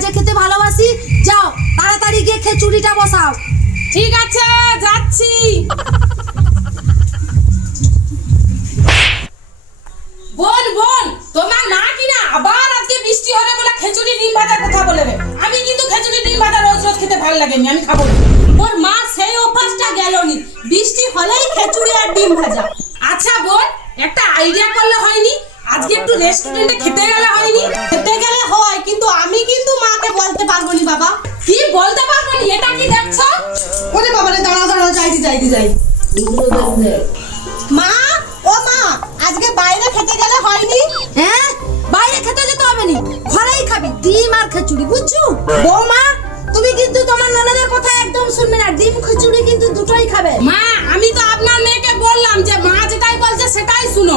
ভাজা খেতে ভালোবাসি। যাও তাড়াতাড়ি গিয়ে খিচুড়িটা বসাও। ঠিক আছে যাচ্ছি। বোন বোন, তোমার মা কিনা আবার আজকে বৃষ্টি হলে বলে খিচুড়ি ডিম ভাজার কথা বলবে। আমি কিন্তু খিচুড়ি ডিম ভাজা রোজ রোজ খেতে ভালো লাগেনি, আমি খাবো না। ওর মা সেই অভ্যাসটা গেলনি, বৃষ্টি হলেই খিচুড়ি আর ডিম ভাজা। আচ্ছা বোন, একটা আইডিয়া করলে হয়নি? আজকে একটু রেস্টুরেন্টে খেতে গেলে হয়নি? খেতে গেলে হয়, কিন্তু আমি কিন্তু মাকে বলতে পারবো নি বাবা। কি বলতে পারবো নি? এটা কি দেখছো? ওরে বাবা রে, দাঁড়াও দাঁড়াও, যাই। মা, ও মা, আজকে বাইরে খেতে গেলে হয়নি? হ্যাঁ, বাইরে খেতে যেতে হবে নি, ঘরেই খাবি ডিম আর খিচুড়ি, বুঝছো? বৌমা, তুমি কিন্তু তোমার ননদের কথা একদম শুনবে না, ডিম খিচুড়ি কিন্তু দুটোই খাবে। মা, আমি তো আপনার মেয়েকে বললাম যে মা যেটাই বলছে সেটাই শুনো।